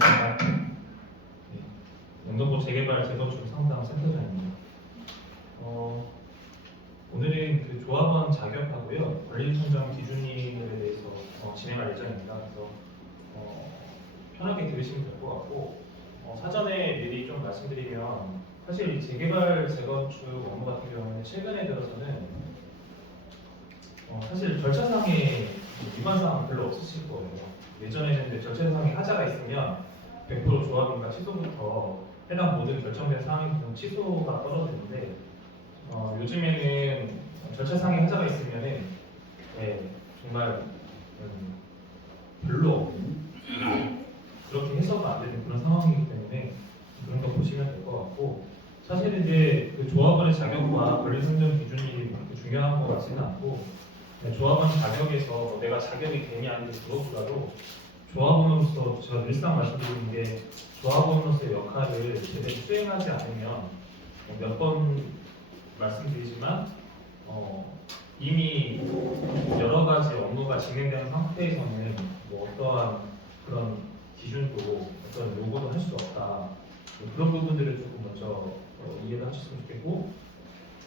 안녕하십니까. 네, 영등포 재개발 재건축 상담 센터장입니다. 오늘은 그 조합원 자격하고요 권리 선정 기준일에 대해서 진행할 예정입니다. 그래서 편하게 들으시면 될 것 같고 사전에 미리 좀 말씀드리면 사실 이 재개발 재건축 업무 같은 경우는 최근에 들어서는 사실 절차상의 위반 사항 별로 없으실 거예요. 예전에는 이제 절차상의 하자가 있으면 100% 조합인가 취소부터 해당 모든 결정된 사항이 취소가 떨어지는데 요즘에는 절차상의 하자가 있으면은 정말 별로 없는 그렇게 해서가 안 되는 그런 상황이기 때문에 그런 거 보시면 될 것 같고 사실은 이제 그 조합원의 자격과 권리 선정 기준이 그렇게 중요한 것 같지는 않고 조합원 자격에서 내가 자격이 되냐 아니냐 그것보다도 조합원으로서 제가 늘상 말씀드리는 게 조합원으로서의 역할을 제대로 수행하지 않으면 몇 번 말씀드리지만 이미 여러 가지 업무가 진행되는 상태에서는 뭐 어떠한 그런 기준도 어떤 요구도 할 수 없다. 그런 부분들을 조금 먼저 이해를 하셨으면 좋겠고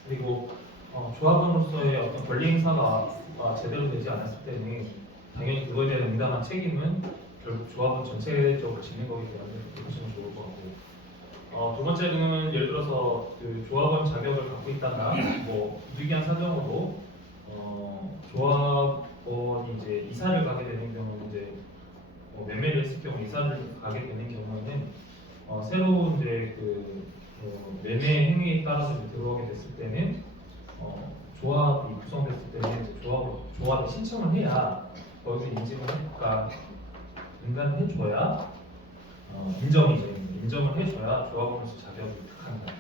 그리고 조합원으로서의 어떤 권리 행사가 제대로 되지 않았을 때는 당연히 그거에 대한 응당한 책임은 결국 조합원 전체적으로 짓는 거기 때문에 그렇게 보시면 좋을 것 같고 두 번째는 예를 들어서 그 조합원 자격을 갖고 있다가 뭐 유기한 사정으로 조합원이 이제 이사를 가게 되는 경우는 이제 매매를 했을 경우 이사를 가게 되는 경우에는 새로운 이제 그 매매 행위에 따라서 이제 들어오게 됐을 때는 조합이 구성됐을 때는 이제 조합에 신청을 해야 거기서 인증을 하니까 인간을 해줘야 인정을 해줘야 조합원으로서 자격을 획득한다.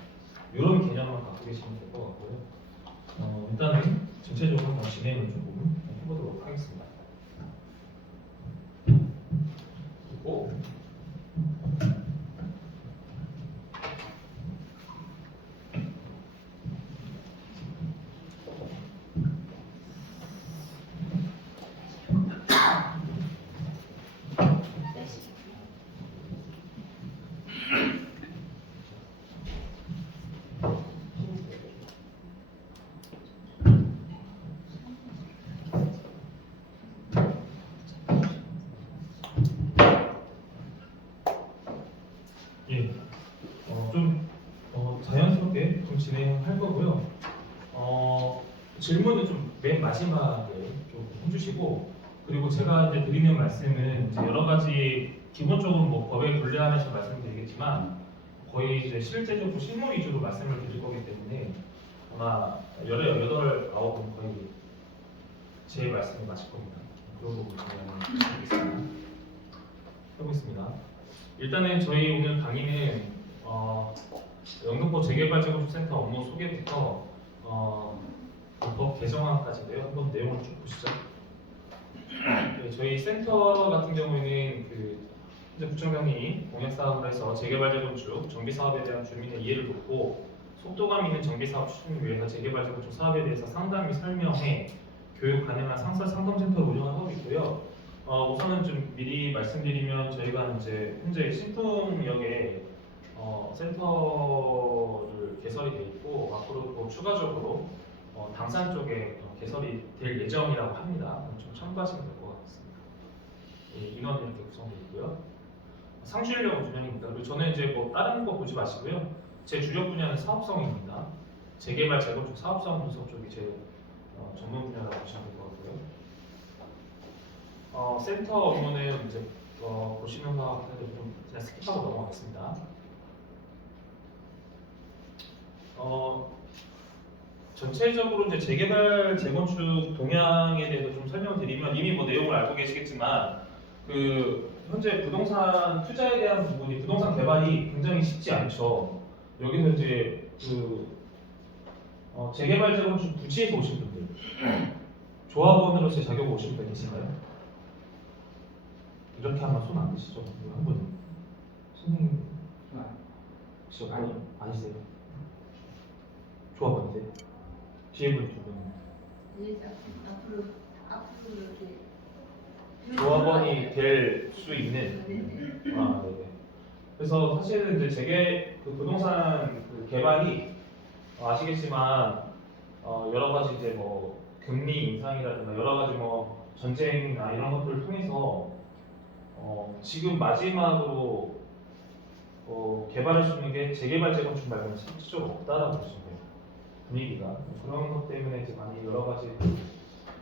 이런 개념만 갖고 계시면 될 것 같고요. 일단은 전체적으로 한번 진행을 조금 해보도록 하겠습니다. 그리고 자연스럽게 좀 진행할 거고요. 질문은 좀 맨 마지막에 좀 해주시고 그리고 제가 이제 드리는 말씀은 이제 여러 가지 기본적으로 뭐 법의 권리 안에서 말씀드리겠지만 거의 이제 실제적으로 실무 위주로 말씀을 드릴 거기 때문에 아마 18, 9은 거의 제 말씀을 마칠 겁니다. 그런 부분 해보겠습니다. 일단은 저희 오늘 강의는 영등포 재개발재건축센터 업무 소개부터 법 개정안까지인데요. 한번 내용을 쭉 보시죠. 네, 저희 센터 같은 경우에는 그 현재 구청장님이 공약 사업을 해서 재개발재건축 정비 사업에 대한 주민의 이해를 돕고 속도감 있는 정비 사업 추진을 위해서 재개발재건축 사업에 대해서 상담 및 설명회, 교육 가능한 상담센터를 운영하고 있고요. 우선은 좀 미리 말씀드리면 저희가 이제 현재 신풍역에 센터를 개설이 돼 있고 앞으로 또 추가적으로 당산 쪽에 개설이 될 예정이라고 합니다. 좀 참고하시면 될 것 같습니다. 인원이 이렇게 구성되어 있고요. 상주인력 운영입니다. 그리고 저는 이제 뭐 다른 거 보지 마시고요. 제 주력 분야는 사업성입니다. 재개발 재건축 사업성 분석 쪽이 제 전문 분야라고 보시면 될 것 같고요. 센터 업무는 이제 보시는 바와 같은데 좀 그냥 스킵하고 넘어가겠습니다. 전체적으로 이제 재개발 재건축 동향에 대해서 좀 설명드리면 이미 뭐 내용을 알고 계시겠지만 그 현재 부동산 투자에 대한 부분이 부동산 개발이 굉장히 쉽지 않죠. 여기서 이제 그 재개발 재건축 부지에서 오신 분들 조합원으로서의 자격 오신 분 계신가요? 이렇게 하면 손 안 드시죠? 한 분. 선생님 혹시 아니세요? 조합원이세요? 뒤에 분 두 분. 앞으로 이렇게 조합원이 될 수 있는 네네. 그래서 사실은 이제 그 부동산 그 개발이 아시겠지만 여러 가지 이제 뭐 금리 인상이라든가 여러 가지 뭐 전쟁이나 이런 것들을 통해서 지금 마지막으로 개발할 수 있는 게 재개발 재건축 말고는 실질적으로 없다라고 보시면 돼요. 분위기가 그런 것 때문에 이제 많이 여러 가지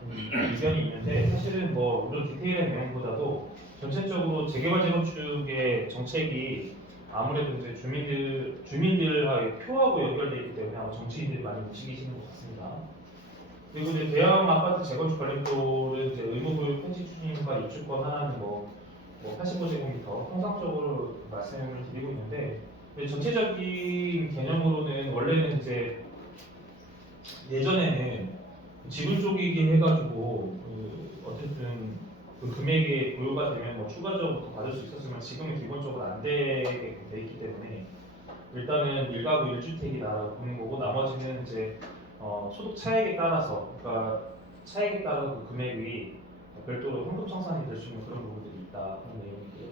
의견이 있는데 사실은 뭐 물론 디테일한 내용보다도 전체적으로 재개발 재건축의 정책이 아무래도 이제 주민들과의 표하고 연결되어 있기 때문에 아마 정치인들이 많이 움직이시는 것 같습니다. 그리고 이제 대형 아파트 재건축 관련표를 이제 의무교육 편집 추진과 입주권 하나는 뭐 85제곱미터 통상적으로 말씀을 드리고 있는데 전체적인 개념으로는 원래는 이제 예전에는 지분 쪼개기 해가지고 어쨌든 그 금액이 보유가 되면 뭐 추가적으로 더 받을 수 있었지만 지금은 기본적으로 안 되게 돼 있기 때문에 일단은 1가구 1주택이다 보는 거고 나머지는 이제 소득 차액에 따라서 그러니까 차액에 따라서 그 금액이 별도로 현금 청산이 될 수 있는 그런 부분들이 있다 하는 내용이고요.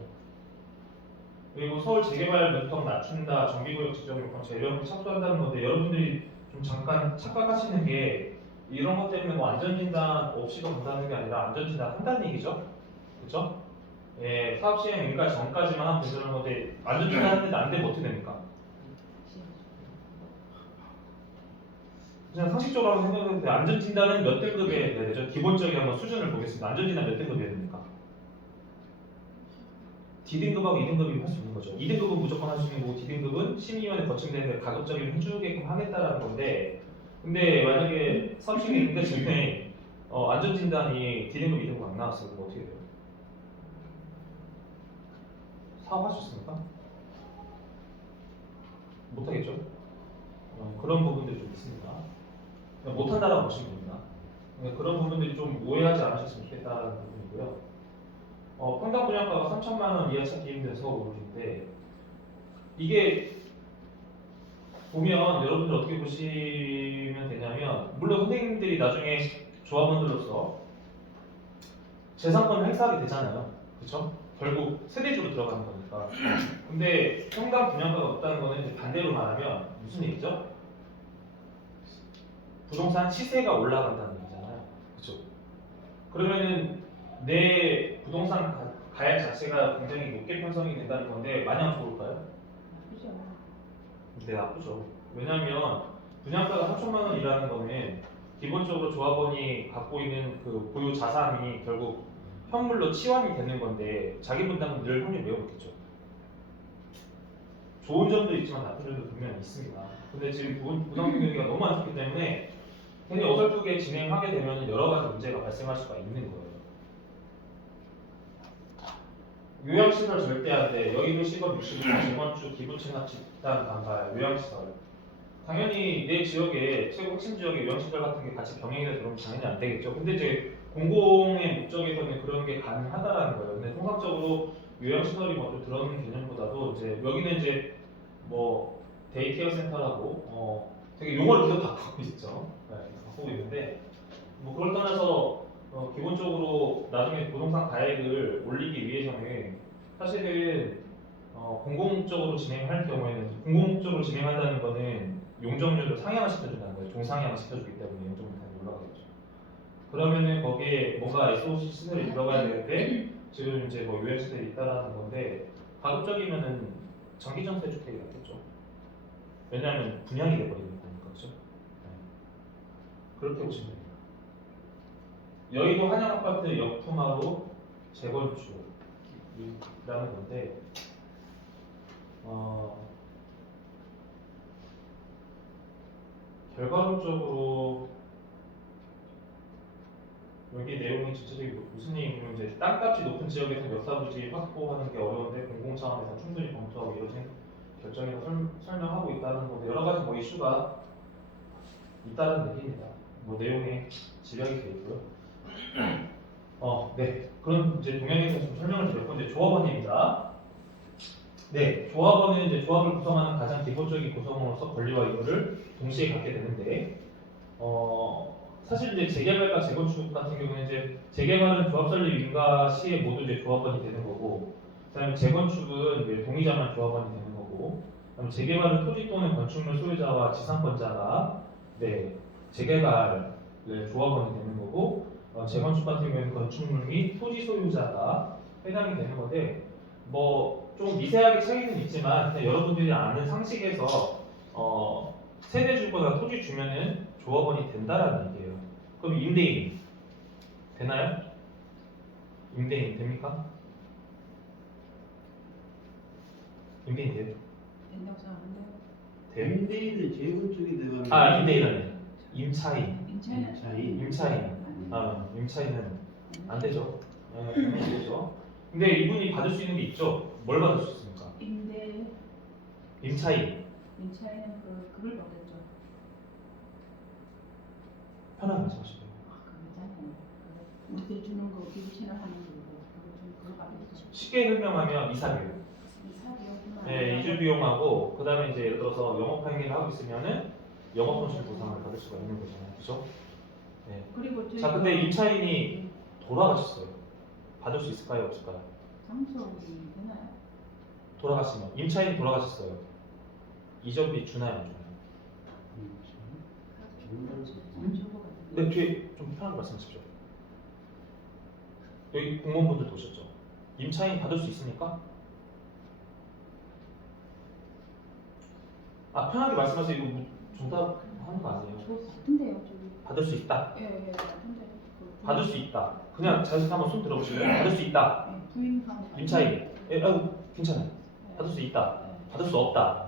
그리고 서울 재개발 문턱 낮춘다, 정비구역 지정 요건 재개발 착수한다는 건데 여러분들이 좀 잠깐 착각하시는 게 이런 것 때문에 뭐 안전진단 없이도 간다는 게 아니라 안전진단 한다는 얘기죠. 그렇죠? 예, 사업 시행 인가 전까지만 하면 된다는 건데 안전진단 하는데 안 되면 어떻게 됩니까? 그냥 상식적으로 한번 생각해볼 때 안전진단은 몇 등급에 해야 되죠? 기본적인 한번 수준을 보겠습니다. 안전진단 몇 등급이 해야 됩니까? D등급하고 2등급이 할 수 있는 거죠. 2등급은 무조건 할 수 있는 거고 D등급은 심의위원회 거쳐되는데 가급적이면 해주게끔 하겠다라는 건데 근데 만약에 사업시행이 있는데 중에 안전진단이 D등급, 2등급 안 나왔어요. 그럼 어떻게 돼요? 사업할 수 있습니까? 못하겠죠? 그런 부분들이 좀 있습니다. 못한다라고 보시면 됩니다. 그런 부분들이 좀 오해하지 않으셨으면 좋겠다는 부분이고요. 평당 분양가가 3천만 원 이하 찾기 힘든 서울인데 이게 보면 여러분들 어떻게 보시면 되냐면 물론 선생님들이 나중에 조합원들로서 재산권을 행사하게 되잖아요. 그렇죠? 결국 세대주로 들어가는 거니까. 근데 평당 분양가가 없다는 거는 이제 반대로 말하면 무슨 얘기죠? 부동산 시세가 올라간다는 얘기잖아요. 그렇죠? 그러면은 내 부동산 가액 자체가 굉장히 높게 편성이 된다는 건데 마냥 좋을까요? 네, 나쁘죠. 왜냐하면 분양가가 3천만 원이라는 거는 기본적으로 조합원이 갖고 있는 그 보유 자산이 결국 현물로 치환이 되는 건데 자기 분담은 늘 확률이 매우 높겠죠. 좋은 점도 있지만 나쁜 점도 분명히 있습니다. 근데 지금 부당 경기가 너무 안 좋기 때문에 괜히 어설프게 진행하게 되면 여러 가지 문제가 발생할 수가 있는 거예요. 요양시설 절대 안 돼. 여의도 10억 60억 재건축 기부 체납 집단 반발 요양시설. 당연히 내 지역에 최고 핵심 지역에 요양시설 같은 게 같이 병행해서 들어오면 당연히 안 되겠죠. 근데 이제 공공의 목적에서는 그런 게 가능하다라는 거예요. 근데 통상적으로 요양시설이 먼저 들어오는 개념보다도 이제 여기는 이제 뭐 데이케어 센터라고 되게 용어를 계속 바꾸고 있죠. 네, 바꾸고 있는데 뭐 그걸 떠나서 기본적으로 나중에 부동산 가액을 올리기 위해서는 사실은 공공적으로 진행할 경우에는 공공적으로 진행한다는 거는 용적률을 상향을 시켜준다는 거예요. 종상향을 시켜주기 때문에 용적률이 올라가겠죠. 그러면은 거기에 뭔가 SOC 시설이 들어가야 되는데 지금 이제 뭐 요양시설이 있다라는 건데 가급적이면은 장기전세 주택이 낫겠죠. 왜냐하면 분양이 돼버리는 거니까 그렇죠. 네. 그렇게 보시면 됩니다. 여의도 한양아파트 역품화로 재건축이라는 건데 결과론적으로 여기 내용이 전체적인 무슨 얘기냐면 이제 땅값이 높은 지역에서 역사부지 확보하는 게 어려운데 공공 차원에서 충분히 검토하고 이뤄진 결정에서 설명하고 있다는 건데 여러 가지 뭐 이슈가 있다는 얘기입니다. 뭐 내용에 집약이 되어 있고요. 네. 그럼 이제 동양에서 좀 설명을 드렸고 이제 조합원입니다. 네, 조합원은 이제 조합을 구성하는 가장 기본적인 구성으로서 권리와 의무를 동시에 갖게 되는데 사실 이제 재개발과 재건축 같은 경우는 이제 재개발은 조합 설립 인가 시에 모두 이제 조합원이 되는 거고, 그다음에 재건축은 이제 동의자만 조합원이 되는 거고, 그다음에 재개발은 토지 또는 건축물 소유자와 지상권자가 재개발을 조합원이 되는 거고, 재건축 같은 경우에는 건축물 및 토지 소유자가 해당이 되는 건데, 뭐 좀 미세하게 차이는 있지만 그냥 여러분들이 아는 상식에서 세대 주거나 토지 주면은 조합원이 된다라는 얘기예요. 그럼 임대인 되나요? 임대인 됩니까? 임대인 돼요? 된다고 생각하는데요. 돼요? 임대인은 재건축이 들어가는 아 임대인은 임차인. 임차인은 안 되죠. 안 되죠. 근데 이분이 받을 수 있는 게 있죠. 뭘 받을 수 있습니까? 임차인. 임차인은 그걸 받겠죠. 편하게 말씀하시죠. 그거잖아요. 우리들 주는 거 기부채널 하는 거고 그거 받겠죠. 쉽게 설명하면 이사비용. 네, 이주 비용하고 그다음에 이제 예를 들어서 영업 행위를 하고 있으면은 영업 손실 보상을 받을 수가 있는 거잖아요. 그렇죠? 네. 그리고 자, 근데 임차인이 돌아가셨어요. 받을 수 있을까요, 없을까요? 상속이 되나요? 돌아가시면 임차인이 돌아가셨어요. 이전비 주나요, 안 주나요? 안 주고 같은데. 네, 뒤에 좀 편하게 말씀하십시오. 여기 공무원분들도 오셨죠? 임차인 받을 수 있습니까? 아, 편하게 말씀하세요. 이거 정답 하는 거 아니에요? 저 같은데요, 저기. 받을 수 있다. 예, 같은데. 받을 수 있다. 그냥 자연스럽게 한번 손 들어보실래요? 받을 수 있다. 부인하고. 임차인. 괜찮아요. 받을 수 있다. 받을 수 없다.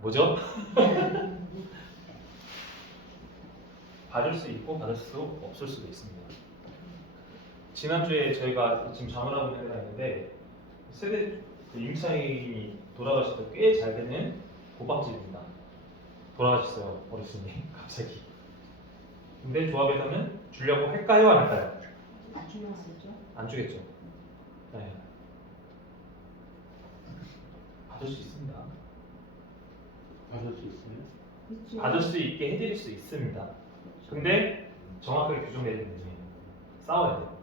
뭐죠? 받을 수 있고 받을 수 없을 수도 있습니다. 지난주에 저희가 지금 자문하고 있는 데가 있는데 세대 임차인이 돌아가실 때 꽤 잘 되는 고박집입니다. 돌아가셨어요, 어르신이 갑자기. 근데 조합에서는 주려고 할까요, 안 할까요? 안 주셨었죠? 안 주겠죠. 네. 받을 수 있습니다. 받을 수 있어요? 그렇죠. 받을 수 있게 해드릴 수 있습니다. 근데 정확하게 규정 내리는 게 싸워야 돼요.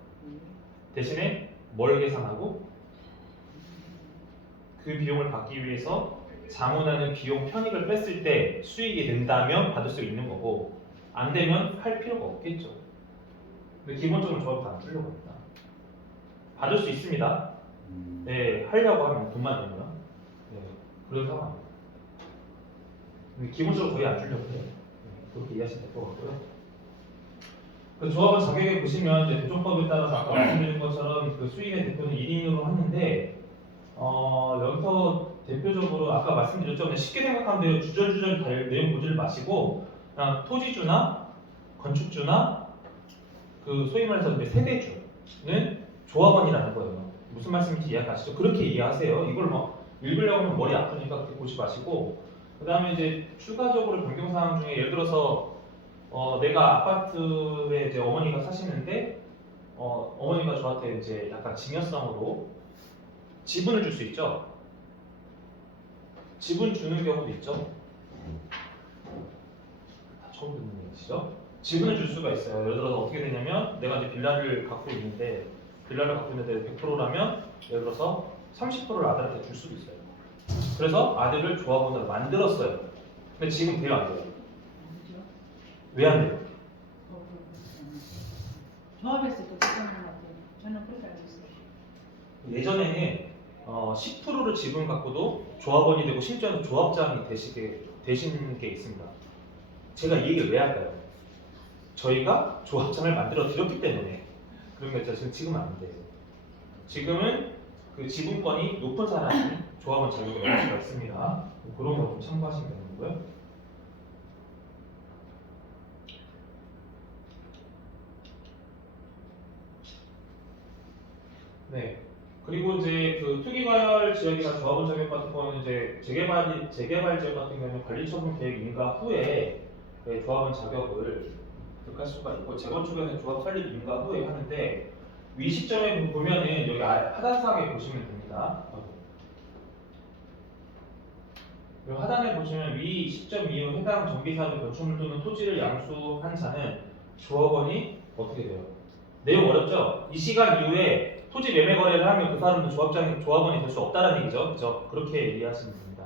대신에 뭘 계산하고 그 비용을 받기 위해서 자문하는 비용 편익을 뺐을 때 수익이 된다면 받을 수 있는 거고 안 되면 할 필요가 없겠죠. 근데 기본적으로 조합도 안 주려고 합니다. 받을 수 있습니다. 네, 하려고 하면 돈만 내면 네, 그런 상황입니다. 근데 기본적으로 거의 안 주려고 해요. 네, 그렇게 이해하시면 될 것 같고요. 그 조합원 자격에 보시면 이제 대조법에 따라서 아까 말씀드린 것처럼 그 수인의 대표는 1인으로 하는데 여기서 대표적으로 아까 말씀드렸죠. 그냥 쉽게 생각하면 돼요. 주절주절 내용 보지를 마시고 그냥 토지주나 건축주나 그 소위 말해서 이제 세대주는 조합원이라는 거예요. 무슨 말씀인지 이해하시죠? 그렇게 이해하세요. 이걸 뭐 읽으려고 하면 머리 아프니까 그렇게 보지 마시고 그 다음에 이제 추가적으로 변경사항 중에 예를 들어서 내가 아파트에 이제 어머니가 사시는데 어머니가 저한테 이제 약간 증여성으로 지분을 줄 수 있죠. 지분 주는 경우도 있죠. 다 처음 듣는 얘기시죠? 지분을 줄 수가 있어요. 예를 들어서 어떻게 되냐면 내가 이제 빌라를 갖고 있는데 100%라면 예를 들어서 30%를 아들한테 줄 수도 있어요. 그래서 아들을 조합원으로 만들었어요. 근데 지금 돼요, 안 돼요? 왜 안 돼요? 조합에서 또 그런 것 같아요. 저는 그렇게 알고 있어요. 예전에는 10%를 지분 갖고도 조합원이 되고 심지어는 조합장이 되신 게 있습니다. 제가 이 얘기를 왜 할까요? 저희가 조합장을 만들어 드렸기 때문에 그런 거 지금은 안 돼요. 지금은 그 지분권이 높은 사람이 조합원 자격을 얻을 수가 있습니다. 그런 거 좀 참고하시면 되는 거고요. 네. 그리고 이제 그 투기과열 지역이나 조합원 자격 같은 경우는 이제 재개발 지역 같은 경우는 관리처분 계획 인가 후에 조합원 자격을 득할 수가 있고 재건축에는 조합 설립 인가 후에 하는데 위 시점에 보면은 여기 하단상에 보시면 됩니다. 여기 하단에 보시면 위 시점 이후 해당 정비사업의 건축물 또는 토지를 양수한 자는 조합원이 어떻게 돼요? 내용 어렵죠? 이 시간 이후에 토지 매매 거래를 하면 그 사람은 조합원이 될 수 없다는 얘기죠. 그죠? 그렇게 이해하시면 됩니다.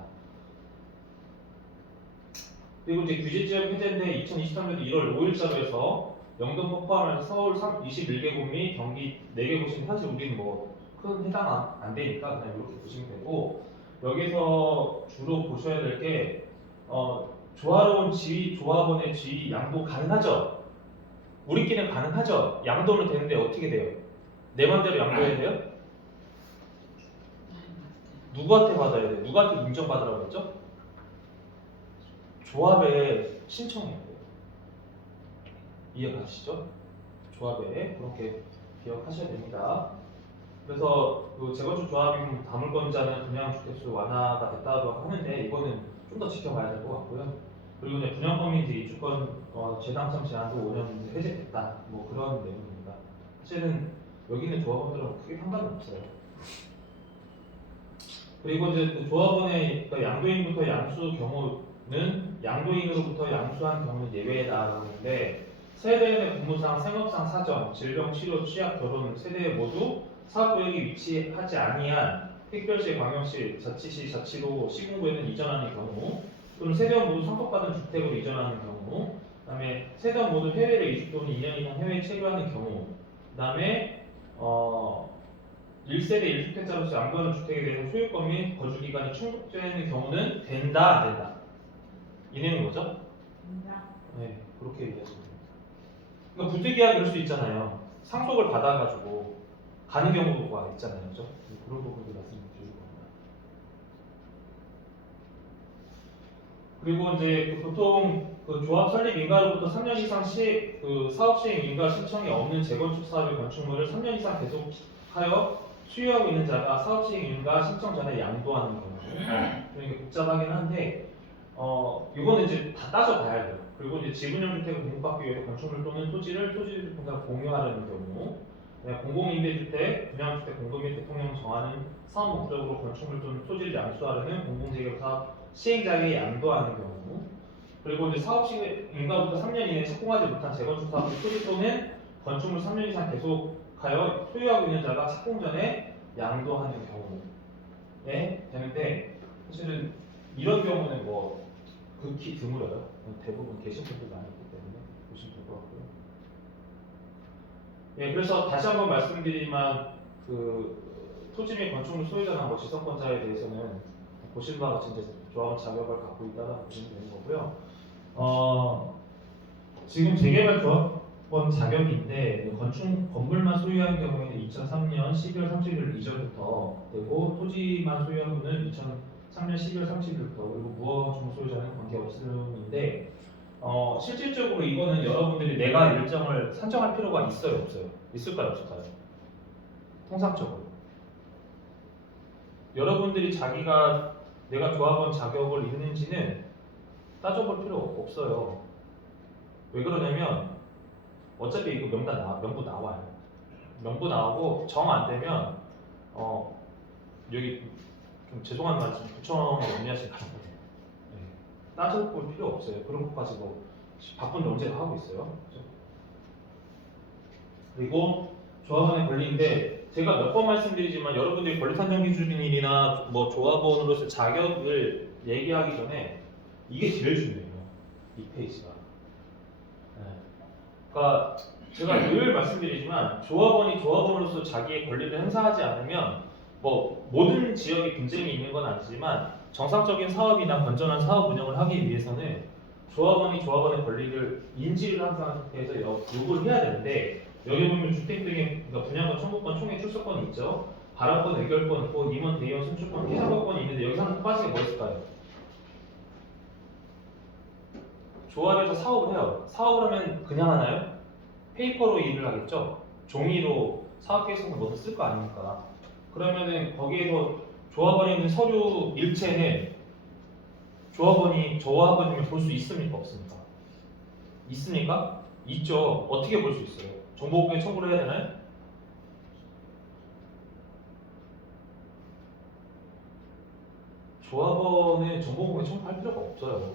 그리고 이제 규제지역 해제인데 2023년도 1월 5일자로 해서 영등포 포함해서 서울 21개국 및 경기 4개 곳인데 사실 우리는 뭐 큰 해당 안 되니까 그냥 이렇게 보시면 되고 여기서 주로 보셔야 될 게 조화로운 지위, 조합원의 지위 양도 가능하죠? 우리끼리는 가능하죠? 양도는 되는데 어떻게 돼요? 내 맘대로 양도해야 돼요? 누구한테 받아야 돼요? 누구한테 인정받으라고 했죠? 조합에 신청해야 돼요. 이해가시죠? 조합에 그렇게 기억하셔야 됩니다. 그래서 그 재건축 조합이면 다물권자는 분양주택수 완화가 됐다고 하는데 이거는 좀 더 지켜봐야 될 것 같고요. 그리고 이제 분양권 이제 입주권 재당첨 제한도 5년 해제됐다. 뭐 그런 내용입니다. 사실은 여기 있는 조합원들은 크게 상관은 없어요. 그리고 이제 그 조합원의 그러니까 양도인부터 양수 경우는 양도인으로부터 양수한 경우는 예외다라고 하는데 세대의 공무상, 생업상 사정, 질병, 치료, 취약, 결혼 세대 모두 사업구역이 위치하지 아니한 특별시, 광역시, 자치시, 자치로 시군구에는 이전하는 경우 또는 세대원 모두 상속받은 주택으로 이전하는 경우 그다음에 세대원 모두 해외로 이주 또는 2년 이상 해외에 체류하는 경우 그다음에 1세대 1주택자로서 양도하는 주택에 대해서 소유권 및 거주기간이 충족되는 경우는 된다, 안 된다? 이 내용인 거죠? 네, 그렇게 얘기하시면 됩니다. 그러니까 부득이하 그럴 수 있잖아요. 상속을 받아가지고 가는 경우가 있잖아요, 그죠? 그런 부분도 말씀드리고 겁니다. 그리고 이제 그 보통 그 조합 설립 인가로부터 3년 이상 그 사업 시행 인가 신청이 없는 재건축 사업의 건축물을 3년 이상 계속하여 수요하고 있는 자가 사업 시행 인가 신청 전에 양도하는 경우. 그러니까 복잡하긴 한데 이거는 이제 다 따져봐야 돼요. 그리고 이제 지분형 주택을 공급받기 위해 건축물 또는 토지를 토지주택과 공유하려는 경우, 공공임대주택, 분양주택 공급 및 대통령 정하는 사업 목적으로 건축물 또는 토지를 양수하려는 공공재개발 사업 시행자에게 양도하는 경우, 그리고 이제 사업 시행 인가부터 3년 이내에 착공하지 못한 재건축 사업의 토지 또는 건축물 3년 이상 계속하여 소유하고 있는 자가 착공 전에 양도하는 경우에 되는데 사실은 이런 경우는 뭐 극히 드물어요. 대부분 계신 분들 많이 있기 때문에 보시면 될 것 같고요. 예, 그래서 다시 한번 말씀드리지만 그 토지 및 건축물 소유자나 뭐 지성권자에 대해서는 보신 바와 같이 이제 조합원 자격을 갖고 있다고 보시면 되는 거고요. 지금 재개발 조합원 자격인데 건물만 소유한 경우에는 2003년 12월 30일 이전부터 되고 토지만 소유한 분은 2003년 12월 30일부터 그리고 무허건축물 소유자는 관계없음인데 실질적으로 이거는 여러분들이 내가 일정을 산정할 필요가 있어요, 없어요? 있을까요, 없을까요? 통상적으로 여러분들이 내가 조합원 자격을 있는지는 따져볼 필요 없어요. 왜 그러냐면 어차피 이거 명부 나와요. 명부 나오고 정 안 되면 여기 좀 죄송한 말씀 부천에 연미하신 거예요. 따져볼 필요 없어요. 그런 것까지 뭐 바쁜 언제가 하고 있어요. 그렇죠? 그리고 조합원의 권리인데 제가 몇 번 말씀드리지만 여러분들이 권리산정 기준일이나 뭐 조합원으로서 자격을 얘기하기 전에 이게 제일 중요해요. 이 페이지가. 그러니까 제가 늘 말씀드리지만 조합원이 조합원으로서 자기의 권리를 행사하지 않으면 뭐 모든 지역에 분쟁이 있는 건 아니지만 정상적인 사업이나 건전한 사업 운영을 하기 위해서는 조합원이 조합원의 권리를 인지를 한 상태에서 요구를 해야 되는데 여기 보면 주택 등의 그러니까 분양권, 청구권, 총회 출소권이 있죠. 발언권, 의결권 있고 임원, 대의원, 선출권, 피선거권이 있는데 여기서 한 빠지게 뭐 있을까요? 조합에서 사업을 해요. 사업을 하면 그냥 하나요? 페이퍼로 일을 하겠죠. 종이로 사업 계획서는 뭐든 쓸 거 아닙니까? 그러면은 거기에서 조합원에 있는 서류 일체는 조합원이면 볼 수 있습니까? 없습니까? 있습니까? 있죠. 어떻게 볼 수 있어요? 정보국에 청구를 해야 되나요? 조합원은 정보공개 청구할 필요가 없어요.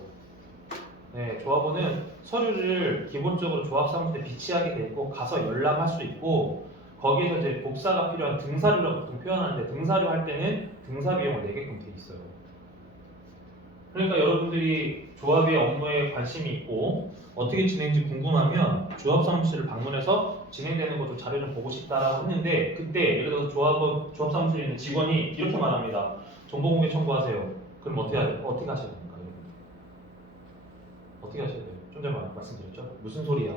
네, 조합원은 서류를 기본적으로 조합사무실에 비치하게 돼 있고 가서 열람할 수 있고 거기에서 이제 복사가 필요한 등사료라고 보통 표현하는데 등사료 할 때는 등사 비용을 내게끔 돼 있어요. 그러니까 여러분들이 조합의 업무에 관심이 있고 어떻게 진행인지 궁금하면 조합사무실을 방문해서 진행되는 것 좀 자료 좀 보고 싶다라고 했는데 그때 예를 들어서 조합사무실에 있는 직원이 이렇게 말합니다. 정보공개 청구하세요. 그럼 어떻게 하셔야 됩니까? 어떻게 하셔야 돼요? 좀 전에 말씀드렸죠? 무슨 소리야?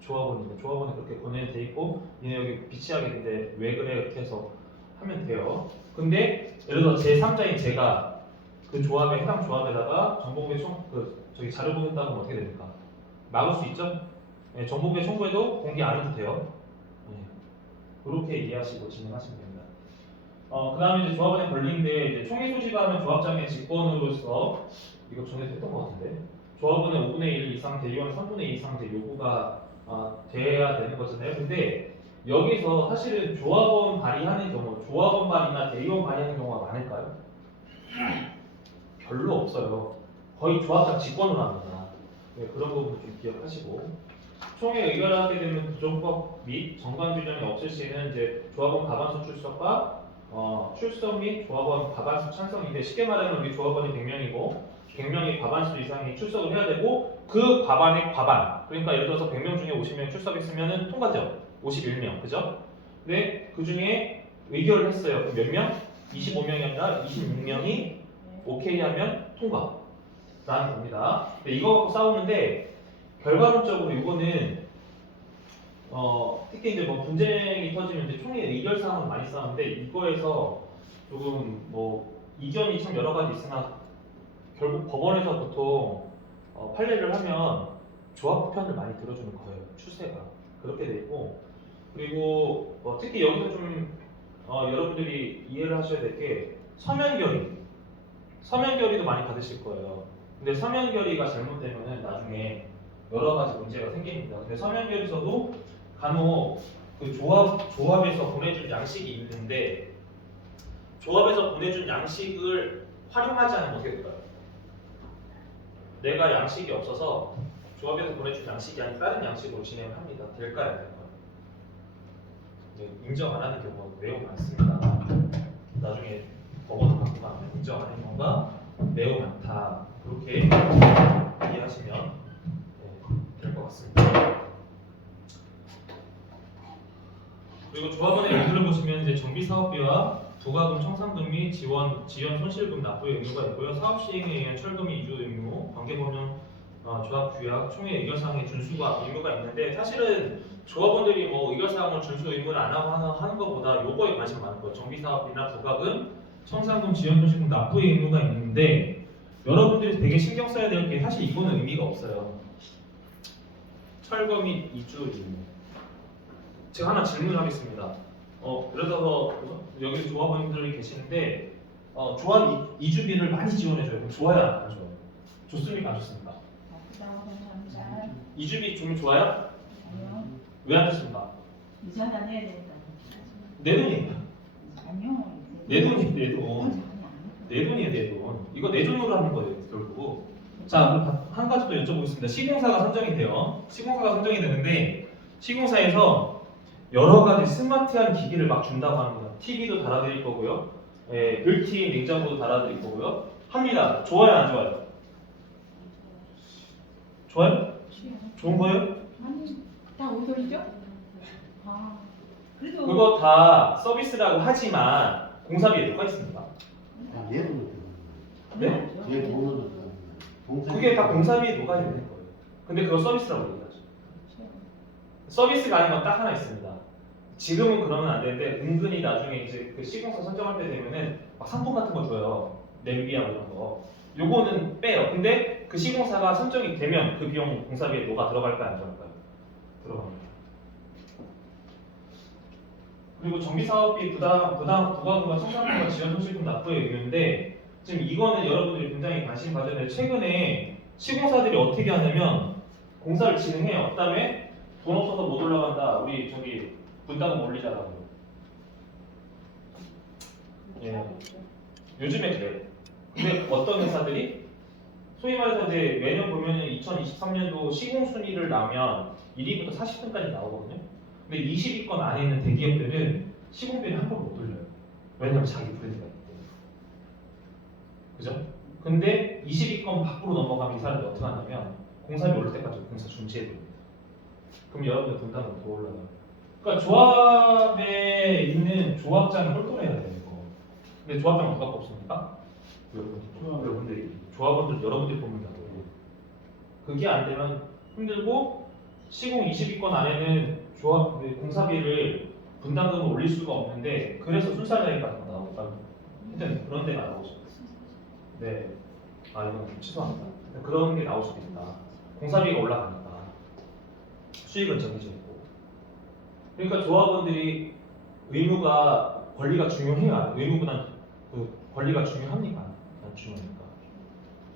조합원이 그렇게 권해돼 있고 니네 여기 비치하게 되는데 왜 그래? 이렇게 해서 하면 돼요. 근데 예를 들어 제3자인 제가 그 조합에 해당 조합에다가 정보공개 저기 자료 보냈다고 하면 어떻게 됩니까? 막을 수 있죠? 네, 정보공개 청구해도 공개 안 해도 돼요. 네, 그렇게 이해하시고 진행하시면 됩니다. 그 다음에 이제 조합원에 걸리는데 이제 총회 소집하면 조합장의 직권으로서 이거 전에 했던 것 같은데 조합원은 5분의 1 이상 대의원 3분의 2 이상 이제 요구가 돼야 되는 거잖아요. 근데 여기서 사실은 조합원 발의하는 경우, 조합원 발의나 대의원 발의하는 경우가 많을까요? 별로 없어요. 거의 조합장 직권으로 합니다. 네, 그런 부분 좀 기억하시고 총회 의결을 하게 되면 부정법 및 정관 규정이 없을 시에는 이제 조합원 과반수 출석과 출석 및 조합원 과반수 찬성인데 쉽게 말하면 우리 조합원이 100명이고 100명이 과반수 이상이 출석을 해야 되고 그 과반의 과반 그러니까 예를 들어서 100명 중에 50명 출석했으면 통과죠. 51명 그죠? 근데 그 중에 의결을 했어요. 그럼 몇 명? 25명이 아니라 26명이 오케이 하면 통과라는 겁니다. 근데 이거 갖고 싸우는데 결과론적으로 이거는 특히 이제 뭐 분쟁이 터지면 이제 총회 의결 사항을 많이 싸우는데 이거에서 조금 뭐 이견이 참 여러 가지 있으나 결국 법원에서 보통 판례를 하면 조합 편을 많이 들어주는 거예요. 추세가 그렇게 돼 있고 그리고 특히 여기서 좀 여러분들이 이해를 하셔야 될 게 서면 결의도 많이 받으실 거예요. 근데 서면 결의가 잘못되면은 나중에 여러 가지 문제가 생깁니다. 근데 서면 결의서도 간혹 그 조합에서 보내준 양식이 있는데 조합에서 보내준 양식을 활용하지 않으면 어떻게 될까요? 내가 양식이 없어서 조합에서 보내준 양식이 아닌 다른 양식으로 진행을 합니다. 될까요? 안 될까요? 인정 안 하는 경우가 매우 많습니다. 나중에 법원을 갖고 가면 인정 안 하는 경우가 매우 많다. 그렇게 이해하시면 될 것 같습니다. 그리고 조합원의 의무를 보시면 이제 정비 사업비와 부가금 청산금 및 지원 손실금 납부의 의무가 있고요. 사업 시행에 의한 철금 이주 의무, 관계법령 조합 규약, 총회 의결사항의 준수가 의무가 있는데 사실은 조합원들이 뭐 의결사항을 준수 의무를 안 하고 하는 것보다 요거에 관심 많은 거예요. 정비 사업비나 부가금, 청산금, 지원 손실금 납부의 의무가 있는데 여러분들이 되게 신경 써야 될 게 사실 이거는 의미가 없어요. 철거 및 이주 의무. 제가 하나 질문하겠습니다. 예를 들어서 여기 조합원들이 계시는데 조합 이주비를 많이 지원해줘요. 그럼 좋아요, 안 좋아요? 좋습니까, 안 좋습니까? 이주비 주면 좋아요? 아니요. 왜 안 좋습니까? 이자가 내야 된다. 내 돈이에요. 아니요. 내 돈이에요, 내 돈. 아니요. 내 돈이에요, 내 돈. 이거 내 돈으로 하는 거예요, 결국. 자, 그럼 한 가지 더 여쭤보겠습니다. 시공사가 선정이 돼요. 시공사가 선정이 되는데 시공사에서 여러 가지 스마트한 기기를 막 준다고 합니다. TV도 달아드릴 거고요. 빌트인 냉장고도 달아드릴 거고요. 합니다. 좋아요, 안 좋아요? 좋아요? 좋은 거예요? 아니, 다 오돌이죠? 아, 그래도 그거 다 서비스라고 하지만 공사비에 누가 있습니까? 내 돈을 네? 내 돈을 그게 다 공사비에 녹아야 되는 거예요. 근데 그걸 서비스라고 얘기하죠. 서비스가 아닌 건 딱 하나 있습니다. 지금은 그러면 안 되는데 은근히 나중에 이제 그 시공사 선정할 때 되면은 막 상품 같은 거 줘요. 냄비하고 이런 거. 요거는 빼요. 근데 그 시공사가 선정이 되면 그 비용 공사비에 녹아 들어갈까요, 안 들어갈까요? 들어갑니다. 그리고 정비사업비 부가금과 청산금과 지원 손실금 납부의 의무인데 지금 이거는 여러분들이 굉장히 관심 가져야 돼요. 최근에 시공사들이 어떻게 하냐면 공사를 진행해요. 그다음에 돈 없어서 못 올라간다. 우리 저기 분담금 올리자라고. 예. 요즘에 그래. 근데 어떤 회사들이 소위 말해서 이제 매년 보면은 2023년도 시공 순위를 나면 1위부터 40등까지 나오거든요. 근데 20위권 안에 있는 대기업들은 시공비를 한 번 못 돌려요. 왜냐면 자기 브랜드가 있기 때문에. 그죠? 근데 20위권 밖으로 넘어가면 이 사람들이 어떻게 하냐면 공사비 오를 때까지 공사 중지해 버립니다. 그럼 여러분들 분담은 더 올라가요. 그러니까 조합에 있는 조합장이 똘똘해야 돼요. 이거. 근데 조합장 누가 뽑습니까? 여러분들이 조합원들 여러분들이 뽑는다고. 그게 안 되면 힘들고 시공 20위권 안에는 조합 공사비를 분담금을 올릴 수가 없는데 그래서 순살자리 같은 거 나오고 하여튼 그런 데가 나오고 싶어요. 네. 아 이건 좀 취소합니다. 그런 게 나올 수도 있다. 공사비가 올라가니까 수익은 정해져 있고. 그러니까 조합원들이 의무가 권리가 중요해요. 의무보다는 그 권리가 중요합니까? 안 중요하니까.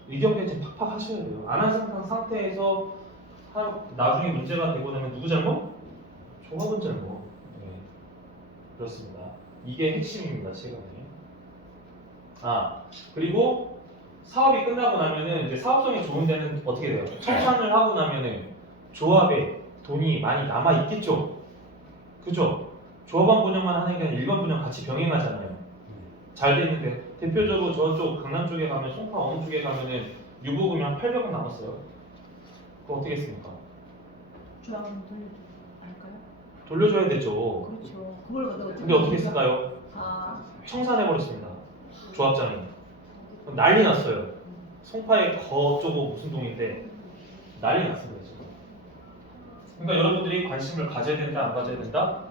의견 개진 팍팍 하셔야 돼요. 안 한 상태에서 나중에 문제가 되고 나면 누구 잘못? 조합원 잘못. 네. 그렇습니다. 이게 핵심입니다. 시간에. 아 그리고 사업이 끝나고 나면은 이제 사업성이 좋은 데는 어떻게 돼요? 청산을 하고 나면은 조합에 돈이 많이 남아 있겠죠. 그죠? 조합원 분양만 하는 게 아니라 일반 분양 같이 병행하잖아요. 잘 되는데 대표적으로 저쪽 강남 쪽에 가면 송파 어느 쪽에 가면은 유보금이 한 800원 남았어요. 그거 어떻게 했습니까? 조합은 할까요? 돌려줘야 되죠. 그렇죠. 그걸 어떻게? 근데 어떻게 했을까요? 아, 청산해 버렸습니다. 조합장이 난리 났어요. 송파의 거쪽고 무슨 동인데 난리 났습니다 지금. 그러니까 여러분들이 관심을 가져야 된다 안 가져야 된다?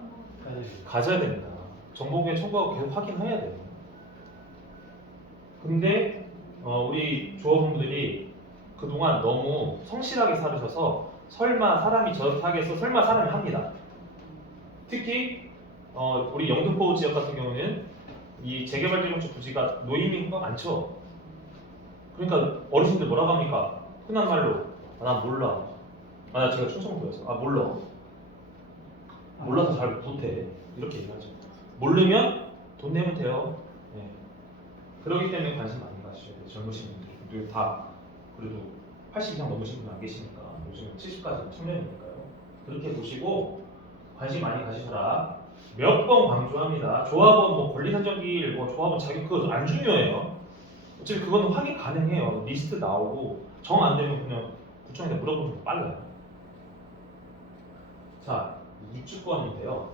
가져야 됩니다. 정보부에 청구하고 계속 확인해야 돼요. 근데 우리 조합원분들이 그동안 너무 성실하게 살으셔서 설마 사람이 저렇게 하겠어? 설마 사람이 합니다. 특히 우리 영등포 지역 같은 경우는 이 재개발재건축 부지가 노인 인구가 많죠. 그러니까 어르신들 뭐라고 합니까? 흔한 말로 나 몰라. 나 제가 충청도여서 몰라. 몰라서 잘 못해. 이렇게 얘기하죠. 모르면 돈 내면 돼요. 네. 그렇기 때문에 관심 많이 가지셔야 돼요. 젊으신 분들 다 그래도 80 이상 넘으신 분은 안 계시니까 요즘 70까지 청년이니까요. 그렇게 보시고 관심 많이 가시더라. 몇 번 강조합니다. 조합원 뭐 권리선정기일 뭐 조합원 자격 그거 안 중요해요. 어차피 그거는 확인 가능해요. 리스트 나오고 정 안 되면 그냥 구청에다 물어보면 더 빨라요. 자, 입주권인데요.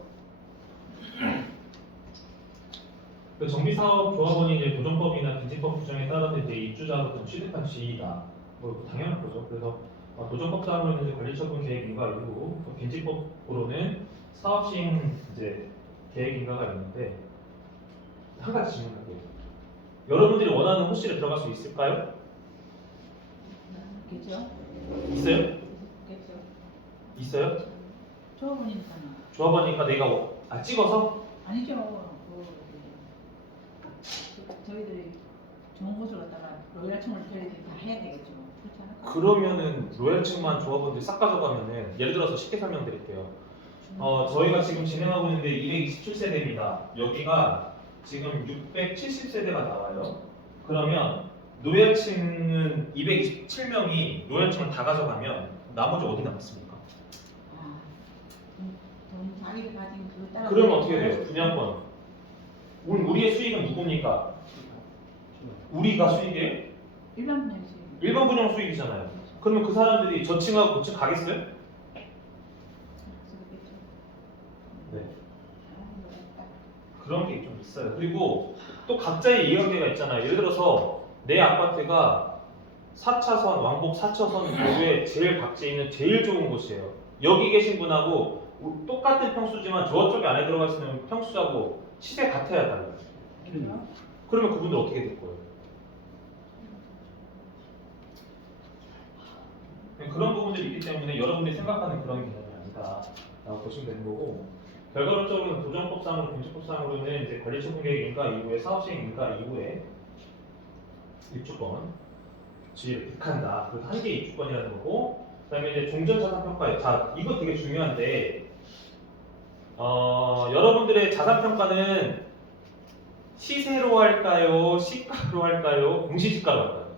그 정비사업 조합원이 이제 도정법이나 빈집법 규정에 따라서 이제 입주자로부터 취득한 지위다. 뭐 당연한 거죠. 그래서 도정법상으로는 이제 관리처분 계획 인가 이후 빈집법으로는 사업 시행 이제 계획 인가가 있는데 한 가지 질문할게요. 여러분들이 원하는 호실에 들어갈 수 있을까요? 있겠죠? 있어요? 있겠죠. 있어요? 조합원이니까요. 조합원이니까 내가 찍어서? 아니죠. 저희들이 좋은 곳을 갖다가 로얄층을 저희들이 다 해야 되겠죠. 그렇지 않을까요? 그러면은 로얄층만 조합원들이 싹 가져가면은 예를 들어서 쉽게 설명드릴게요. 저희가 지금 진행하고 있는데 227세대입니다. 여기가 지금 670세대가 나와요. 그러면 노예층은 227명이 노예층을 다 가져가면 나머지 어디 남았습니까? 돈 자기가 가진 그거 따라. 그러면 어떻게 돼요? 분양권. 우리의 수익은 누굽니까? 우리가 수익이에요? 일반 분양시. 일반 분양 수익이잖아요. 그러면 그 사람들이 저층하고 고층 가겠어요? 네. 그런 게 좀 있어요. 그리고 또 각자의 이야기가 있잖아요. 예를 들어서 내 아파트가 4차선, 왕복 4차선 도로에 제일 각지에 있는 제일 좋은 곳이에요. 여기 계신 분하고 똑같은 평수지만 저쪽에 안에 들어가 있으면 평수하고 시세 같아야 달라요. 그러면 그분들 어떻게 될 거예요? 그런 부분들이 있기 때문에 여러분들이 생각하는 그런 개념이 아니다라고 보시면 되는 거고, 결과론적으로는 도정법상으로 빈집법상으로는 이제 관리처분 계획 인가 이후에 사업시행 인가 이후에 입주권 지위를 득한다. 그래서 한 개 입주권이라는 거고, 그다음에 이제 종전자산평가에 자 이거 되게 중요한데 여러분들의 자산평가는 시세로 할까요? 시가로 할까요? 공시지가로 할까요?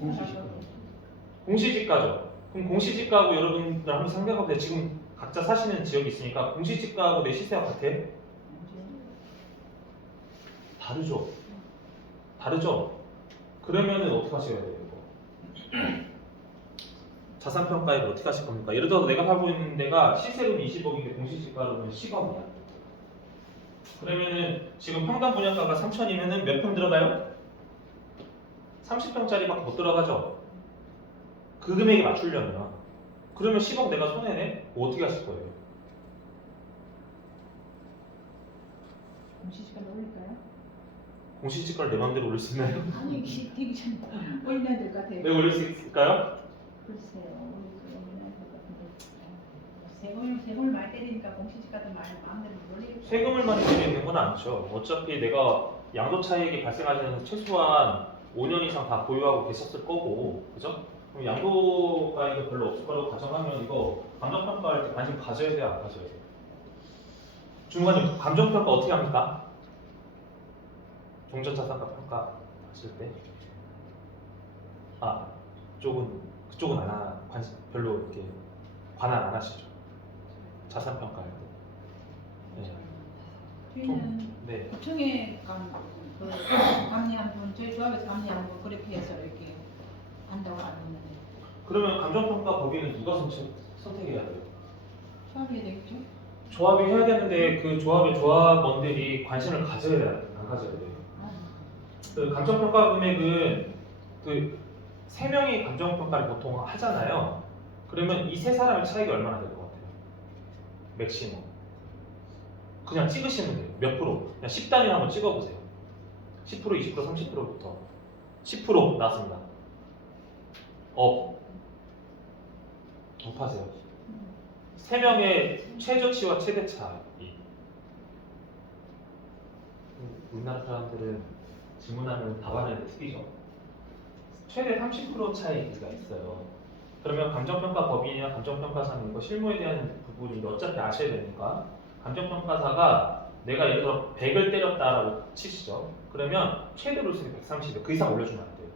공시지가. 공시지가죠. 그럼 공시지가하고 여러분들 한번 생각해 보세요. 지금 각자 사시는 지역이 있으니까 공시지가하고 내 시세가 같아? 다르죠. 다르죠. 그러면은 어떻게 하셔야 돼요? 이거? 자산평가액을 어떻게 하실 겁니까? 예를 들어서 내가 살고 있는 데가 시세로는 20억인데 공시지가로는 10억이야. 그러면은 지금 평당 분양가가 3천이면은 몇 평 들어가요? 30평짜리밖에 못 들어가죠. 그 금액에 맞추려면 그러면 10억 내가 손해네? 뭐 어떻게 하실 거예요? 공시지가 올릴까요? 공시지가를 내 맘대로 올릴 수 있나요? 아니 되기 전에 올려야 될 것 같아요. 네, 올릴 수 있을까요? 글쎄요, 올려야 될 것 같은데. 세금을 많이 때리니까 공시지가도 많이 마음대로 올리고. 세금을 많이 내리는 건 않죠. 어차피 내가 양도 차익이 발생하는 최소한 5년 이상 다 보유하고 계셨을 거고, 그죠? 그럼 양도가 이거 별로 없을 거라고 가정하면 이거 감정평가할 때 관심 가져야 돼요, 안 가져야 돼요? 중간에 감정평가 어떻게 합니까? 종전자산가 평가 하실 때, 그쪽은 관심 별로 이렇게 관한 안 하시죠. 자산 평가할 때. 저희는 네. 구청에 감리한 분, 저희 조합에서 감리한 분 그렇게 해서 이렇게 한다고 알고 있는데 그러면 감정평가 법인은 누가 선택해야 돼요? 조합이 되겠죠? 조합이 해야 되는데 그 조합의 조합원들이 관심을 가져야 돼요, 안 가져야 돼요? 그 감정평가 금액은 그 세 명이 감정평가를 보통 하잖아요. 그러면 이 세 사람의 차이가 얼마나 될 것 같아요? 맥시멈. 그냥 찍으시면 돼요. 몇 프로? 그냥 10단위 한번 찍어보세요. 10%, 20%, 30%부터 10% 나왔습니다. 업하세요. 세 명의 최저치와 최대차이. 우리나라 사람들은 질문하면 답하는 데 특이죠. 최대 30% 차이가 있어요. 그러면 감정평가 법인이나 감정평가사는 이거 실무에 대한 부분이 어차피 아셔야 되니까 감정평가사가 내가 예를 들어 100을 때렸다라고 치시죠. 그러면 최대로 쓰기 130에 그 이상 올려주면 안 돼요.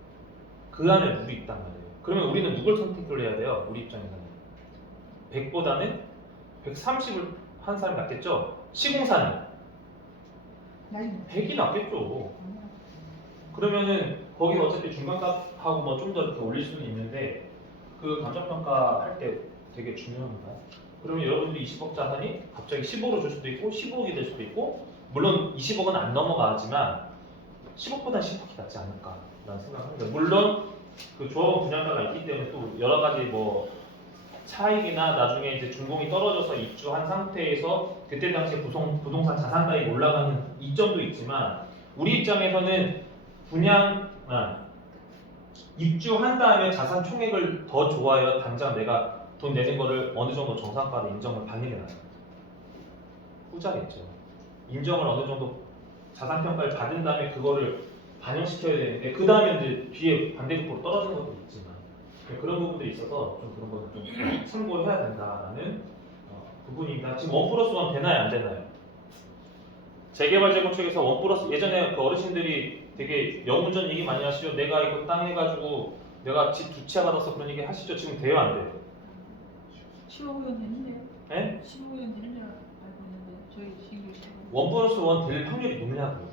그 안에 룰이 있단 말이에요. 그러면 우리는 누굴 선택을 해야 돼요? 우리 입장에서는 100보다는 130을 한 사람이 낫겠죠? 시공사는 100이 낫겠죠. 그러면은 거기는 어차피 중간값하고 뭐 좀 더 이렇게 올릴 수는 있는데 그 감정평가 할 때 되게 중요합니다. 그러면 여러분들이 20억 자산이 갑자기 15로 줄 수도 있고 15억이 될 수도 있고 물론 20억은 안 넘어가지만 10억보다 10억이 낫지 않을까라는 생각을 합니다. 물론 그 조합원 분양가가 있기 때문에 또 여러 가지 뭐 차익이나 나중에 이제 준공이 떨어져서 입주한 상태에서 그때 당시에 부동산 자산 가액이 올라가는 이점도 있지만 우리 입장에서는 입주한 다음에 자산 총액을 더 좋아야 당장 내가 돈 내는 거를 어느 정도 정상가로 인정을 받는 게 나아요. 후자겠죠. 인정을 어느 정도 자산 평가를 받은 다음에 그거를 반영시켜야 되는데 그 다음에 이제 뒤에 반대급부로 떨어지는 것도 있지만 그런 부분들이 있어서 좀 그런 거는 좀 참고해야 된다라는 부분입니다. 지금 1+1 되나요 안 되나요? 재개발 재건축에서 1+ 예전에 그 어르신들이 되게 영운전 얘기 많이 하시죠. 내가 이거 땅 해가지고 내가 집 두 채 받아서 그런 얘기 하시죠. 지금 돼요 안 돼요? 15억 원 되는데요? 네? 15억 원 되는 줄 알고 있는데 저희 신규 1+1 될 확률이 높냐고요?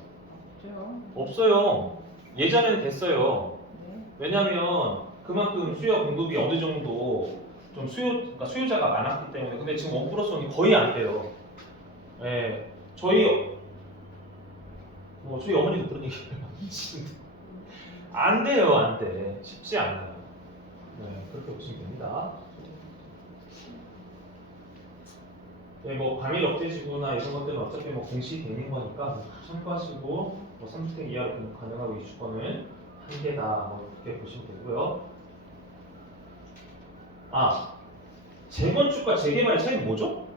없죠. 없어요. 예전에는 됐어요. 네. 왜냐하면 그만큼 수요 공급이 어느 정도 좀 그러니까 수요자가 많았기 때문에. 근데 지금 1+1이 거의 안 돼요. 예, 저희 어머니도 그런 얘기해요. 안 돼요, 안 돼. 쉽지 않아요. 네, 그렇게 보시면 됩니다. 네, 뭐 과밀 억제지구나 이런 것들은 어차피 뭐 공시되는 거니까 참고하시고 뭐 3주택 이하로 등록 가능하고 이주권은 한 개다 뭐 이렇게 보시면 되고요. 재건축과 재개발의 차이는 뭐죠?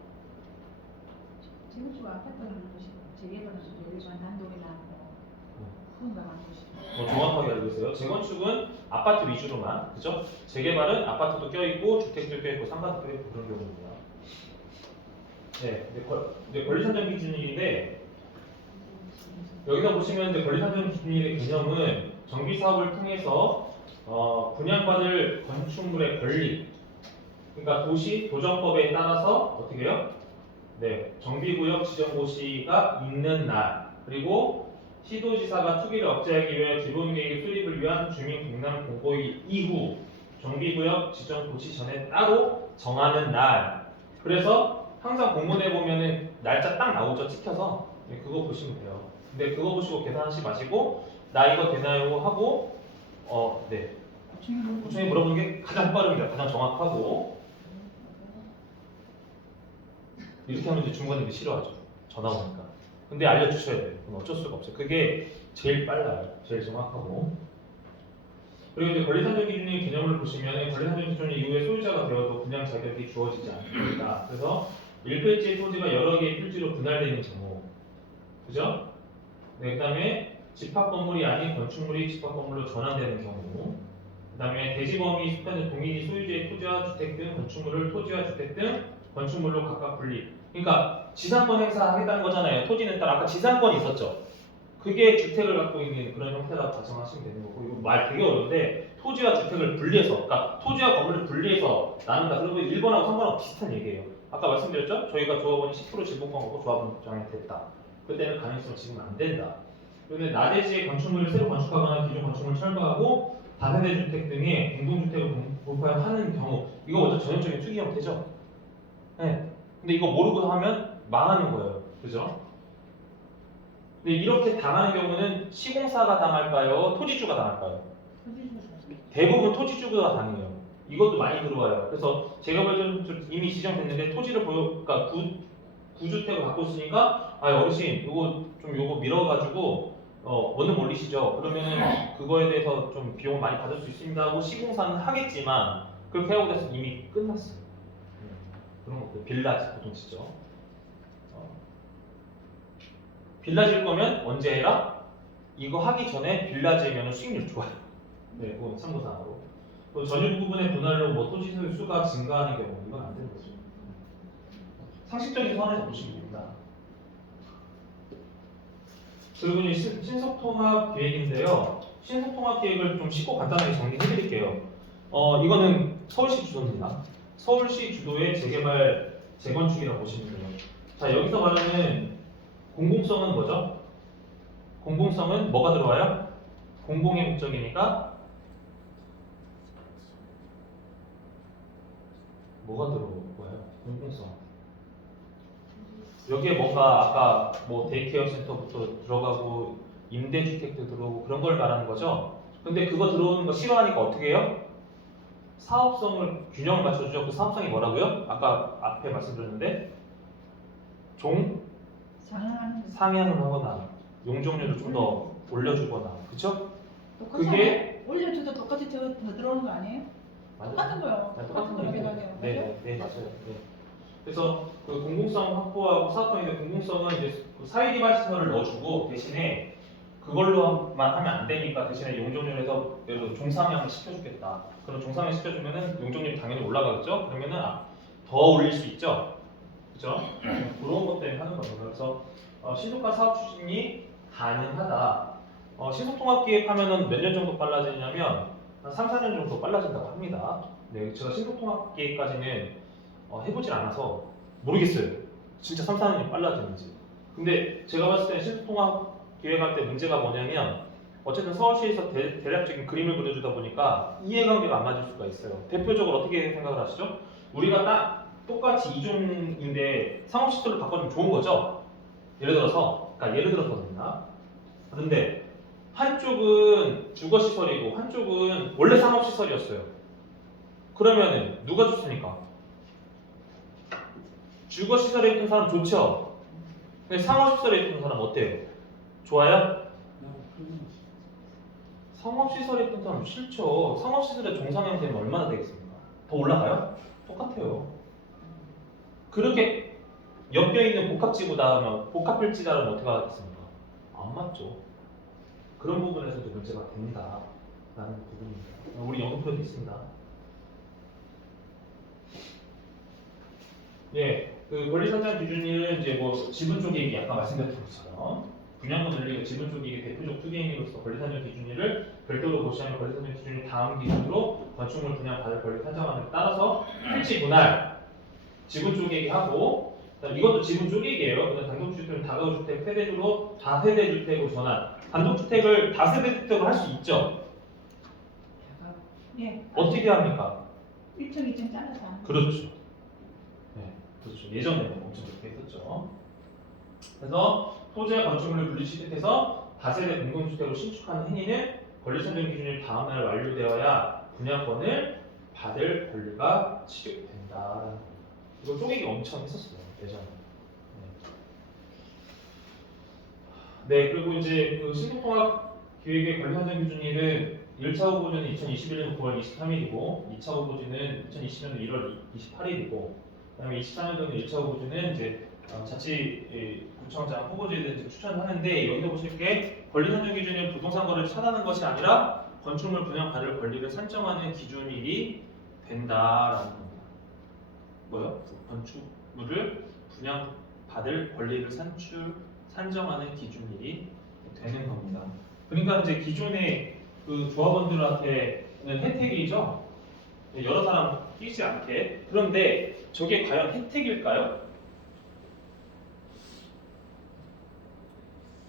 재건축 아파트는 것이고 재개발은 일반 단독이나 후분당한 것이고. 정확하게 알고 계세요. 재건축은 아파트 위주로만, 그죠? 재개발은 아파트도 껴있고 주택도 껴있고 상가도 껴있고 그런 경우입니다. 네, 근데 권리 산정 기준인데 여기서 보시면 이제 권리상정 기준일의 개념은 정비 사업을 통해서 분양받을 건축물의 권리, 그러니까 도시 도정법에 따라서 어떻게 해요? 네, 정비구역 지정고시가 있는 날, 그리고 시도지사가 투기를 억제하기 위해 기본계획 수립을 위한 주민공단 공고일 이후 정비구역 지정고시 전에 따로 정하는 날. 그래서 항상 공문에 보면은 날짜 딱 나오죠, 찍혀서. 네, 그거 보시면 돼요. 근데 그거 보시고 계산하지 마시고 나 이거 되나요 하고 네, 구청에 물어보는 게 가장 빠릅니다. 가장 정확하고. 이렇게 하면 이제 중간님이 싫어하죠. 전화 오니까. 근데 알려주셔야 돼요. 그건 어쩔 수가 없어요. 그게 제일 빨라요. 제일 정확하고. 그리고 이제 권리상정 기준의 개념을 보시면 권리상정 기준 이후에 소유자가 되어도 분양 자격이 주어지지 않습니다. 그래서 1필지의 토지가 여러 개의 필지로 분할되는 경우, 그죠? 네, 그 다음에 집합 건물이 아닌 건축물이 집합 건물로 전환되는 경우, 그 다음에 대지범위 속하는 동일이 소유주의 토지와 주택 등 건축물을 토지와 주택 등 건축물로 각각 분리. 그러니까 지상권 행사하겠다는 거잖아요. 토지는 딱 아까 지상권이 있었죠. 그게 주택을 갖고 있는 그런 형태라고 가정하시면 되는 거고, 이거 말 되게 어려운데 토지와 주택을 분리해서, 그러니까 토지와 건물을 분리해서 나눈다. 그러면 1번하고 3번하고 비슷한 얘기예요. 아까 말씀드렸죠? 저희가 조합원이 10% 지분권하고 조합원장이 됐다. 그때는 가능성은 지금 안 된다. 그런데 나대지의 건축물을 새로 건축하거나 기존 건축물을 철거하고 다세대 주택 등의 공동주택을 공급하는 경우, 이거 먼저 전형적인 투기 형태죠. 네. 근데 이거 모르고 하면 망하는 거예요. 그죠? 근데 이렇게 당하는 경우는 시공사가 당할까요? 토지주가 당할까요? 대부분 토지주가 당해요. 이것도 많이 들어와요. 그래서 제가 볼 때는 이미 지정됐는데 토지를 그러니까 구주택을 갖고 있으니까 어르신 요거 밀어가지고 원금 올리시죠. 그러면은 그거에 대해서 좀 비용을 많이 받을 수 있습니다 하고 시공사는 하겠지만 그렇게 하고 나서 이미 끝났어요. 그런 것들 빌라 보통 치죠. 빌라 질 거면 언제 해라? 이거 하기 전에 빌라 지으면 수익률 좋아요. 네, 그건 참고사항으로. 또 전유 부분의 분할로 뭐 토지 소유 수가 증가하는 경우 이건 안 되는 거죠. 상식적인 선에서 보시면 됩니다. 그리고 이 신속통합 계획인데요. 신속통합 계획을 좀 쉽고 간단하게 정리해드릴게요. 이거는 서울시 주도입니다. 서울시 주도의 재개발 재건축이라고 보시면 돼요. 자, 여기서 말하는 공공성은 뭐죠? 공공성은 뭐가 들어와요? 공공의 목적이니까 뭐가 들어와요? 공공성. 여기에 뭔가 아까 뭐 데이케어 센터부터 들어가고 임대주택도 들어오고 그런 걸 말하는 거죠. 근데 그거 들어오는 거 싫어하니까 어떻게 해요? 사업성을 균형을 맞춰주죠. 그 사업성이 뭐라고요? 아까 앞에 말씀드렸는데 상향을 하거나 용적률을 좀 더 올려주거나, 그쵸? 그게 올려줘도 똑같이 더 들어오는 거 아니에요? 맞아요. 똑같은 거요. 똑같은 거로 계산해요. 네, 맞아요. 네. 그래서 그 공공성 확보하고 사업성인데 공공성은 이제 사회기반 시설을 넣어주고 대신에 그걸로만 하면 안 되니까 대신에 용적률에서 예를 들어 종상향을 시켜주겠다. 그럼 종상향 시켜주면은 용적률이 당연히 올라가겠죠? 그러면은 더 올릴 수 있죠? 그죠? 그런 것 때문에 하는 거예요. 그래서 신속한 사업 추진이 가능하다. 신속통합기획하면은 몇 년 정도 빨라지냐면 한 3, 4년 정도 빨라진다고 합니다. 네, 제가 신속통합기획까지는 해보질 않아서 모르겠어요. 진짜 3, 4년이 빨라지는지. 근데 제가 봤을 때 신속통합 기획할 때 문제가 뭐냐면 어쨌든 서울시에서 대략적인 그림을 그려주다 보니까 이해관계가 안 맞을 수가 있어요. 대표적으로 어떻게 생각을 하시죠? 우리가 딱 똑같이 이종인데 상업시설을 바꿔주면 좋은 거죠? 예를 들어서 됩니다. 그런데 한쪽은 주거시설이고 한쪽은 원래 상업시설이었어요. 그러면은 누가 좋습니까? 주거시설에 있던 사람 좋죠? 근데 상업시설에 있던 사람 어때요? 좋아요? 상업시설에 있던 사람 싫죠. 상업시설에 종상향 되면 얼마나 되겠습니까? 더 올라가요? 똑같아요. 그렇게 엮여있는 복합지구다, 복합필지다라면 어떻게 하겠습니까? 안 맞죠. 그런 부분에서도 문제가 된다라는 부분입니다. 우리 연구표도 있습니다. 예, 그 권리상장 기준일은 이제 뭐 지분 쪽 얘기 아까 말씀드렸던 것처럼 분양권 늘리고 지분 쪽이 대표적 투기행위로서 권리산정 기준일을 별도로 고시하는 권리산정 기준일 다음 기준으로 건축물 분양 받을 권리 산정하는 데 따라서 필지 분할 지분 쪼개기 하고 그다음 이것도 지분 쪼개기예요. 그다음 단독주택은 다가구주택 세대주로 다세대주택으로 전환. 단독주택을 다세대주택으로 할 수 있죠. 예. 어떻게 합니까? 1층 2층 잘라서 하는 거. 그렇죠. 네, 그렇죠. 예전에는 엄청 그렇게 했었죠. 그래서 토지와 건축물을 분리시켜서 다세대 공동주택으로 신축하는 행위는 권리산정 기준일 다음날 완료되어야 분양권을 받을 권리가 취득된다. 이거 쪼개기 엄청 했었어요 예전에. 네, 그리고 이제 그 신속통합 기획의 권리산정 기준일은 1차 후보지는 2021년 9월 23일이고 2차 후보지는 2020년 1월 28일이고 그다음에 24년도는 1차 후보지는 이제 자치구청장 후보지에 대해서 추천을 하는데 여기서 보실 게 권리산정 기준일 부동산 거래를 차단하는 것이 아니라 건축물 분양 받을 권리를 산정하는 기준일이 된다라는 겁니다. 뭐요? 건축물을 분양 받을 권리를 산정하는 기준일이 되는 겁니다. 그러니까 이제 기존의 그 조합원들한테는 혜택이죠. 여러 사람 끼지 않게. 그런데 저게 과연 혜택일까요?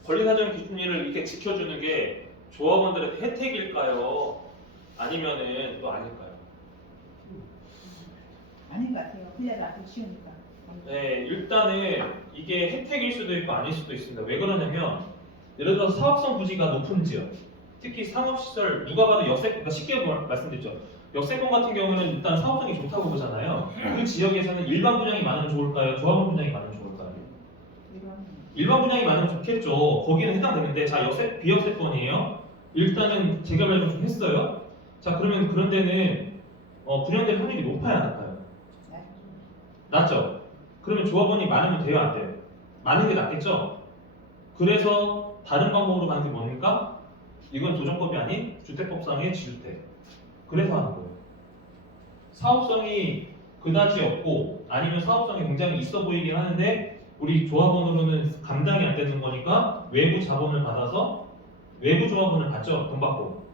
권리사정 기준일을 이렇게 지켜주는 게 조합원들한테 혜택일까요? 아니면은 또 아닐까요? 아닌 것 같아요. 필레가 좀 쉬우니까. 네, 일단은 이게 혜택일 수도 있고 아닐 수도 있습니다. 왜 그러냐면 예를 들어 사업성 부지가 높은 지역, 특히 상업시설 누가 봐도 역세권, 그러니까 쉽게 말씀드렸죠. 역세권 같은 경우는 일단 사업성이 좋다고 보잖아요. 그 지역에서는 일반 분양이 많으면 좋을까요? 조합원 분양이 많으면 좋을까요? 일반 분양이 많으면 좋겠죠. 거기는 해당되는데 자 비역세권이에요. 일단은 재개발 좀 했어요. 자 그러면 그런 데는 분양될 확률이 높아야 안 높아요? 낮죠. 그러면 조합원이 많으면 돼요 안 돼요? 많은 게 낫겠죠. 그래서 다른 방법으로 가는 게 뭡니까? 이건 도정법이 아닌 주택법상의 지주택. 그래서 하는 거예요. 사업성이 그다지 없고 아니면 사업성이 굉장히 있어 보이긴 하는데 우리 조합원으로는 감당이 안 되는 거니까 외부 자본을 받아서 외부 조합원을 받죠. 돈 받고.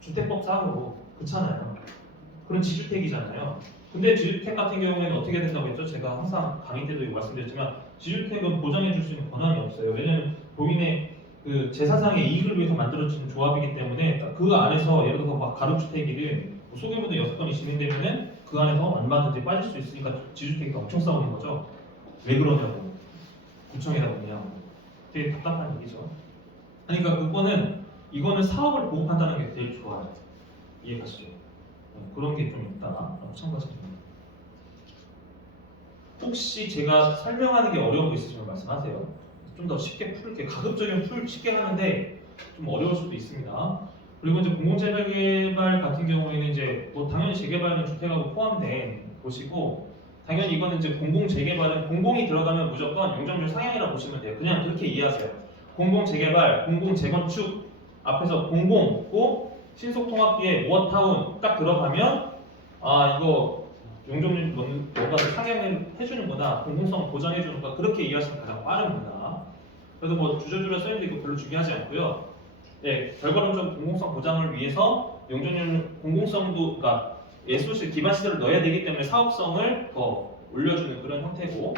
주택법상으로 그렇잖아요. 그런 지주택이잖아요. 근데 지주택 같은 경우에는 어떻게 된다고 했죠? 제가 항상 강의 때도 말씀드렸지만 지주택은 보장해 줄 수 있는 권한이 없어요. 왜냐하면 본인의 그 제사상의 이익을 위해서 만들어진 조합이기 때문에 그 안에서 예를 들어서 막 가로주택이든 소규모도 6건이 진행되면은 그 안에서 얼마든지 빠질 수 있으니까 지주택이 엄청 싸우는 거죠. 왜 그러냐고 구청에다 보냐고 되게 답답한 얘기죠. 그러니까 이거는 사업을 보호한다는 게 제일 좋아요. 이해가시죠? 그런 게 좀 있다라고 참고하시면 됩니다. 혹시 제가 설명하는 게 어려운 거 있으시면 말씀하세요. 좀 더 쉽게 풀게 가급적이면 쉽게 하는데 좀 어려울 수도 있습니다. 그리고 이제 공공재개발 같은 경우에는 이제 뭐 당연히 재개발은 주택하고 포함된 곳이고 당연히 이거는 이제 공공재개발은 공공이 들어가면 무조건 용적률 상향이라고 보시면 돼요. 그냥 그렇게 이해하세요. 공공재개발, 공공재건축 앞에서 공공고 신속통합기에 무엇타운 딱 들어가면 아 이거 용적률 뭔가 상향을 해주는구나 공공성 보장해주는구나 그렇게 이해하시면 가장 빠릅니다. 그래도 뭐 주저주저 써있는데 이거 별로 중요하지 않고요. 네, 결과론적 공공성 보장을 위해서 용적률 공공성도 그러니까 예술실 기반 시설을 넣어야 되기 때문에 사업성을 더 올려주는 그런 형태고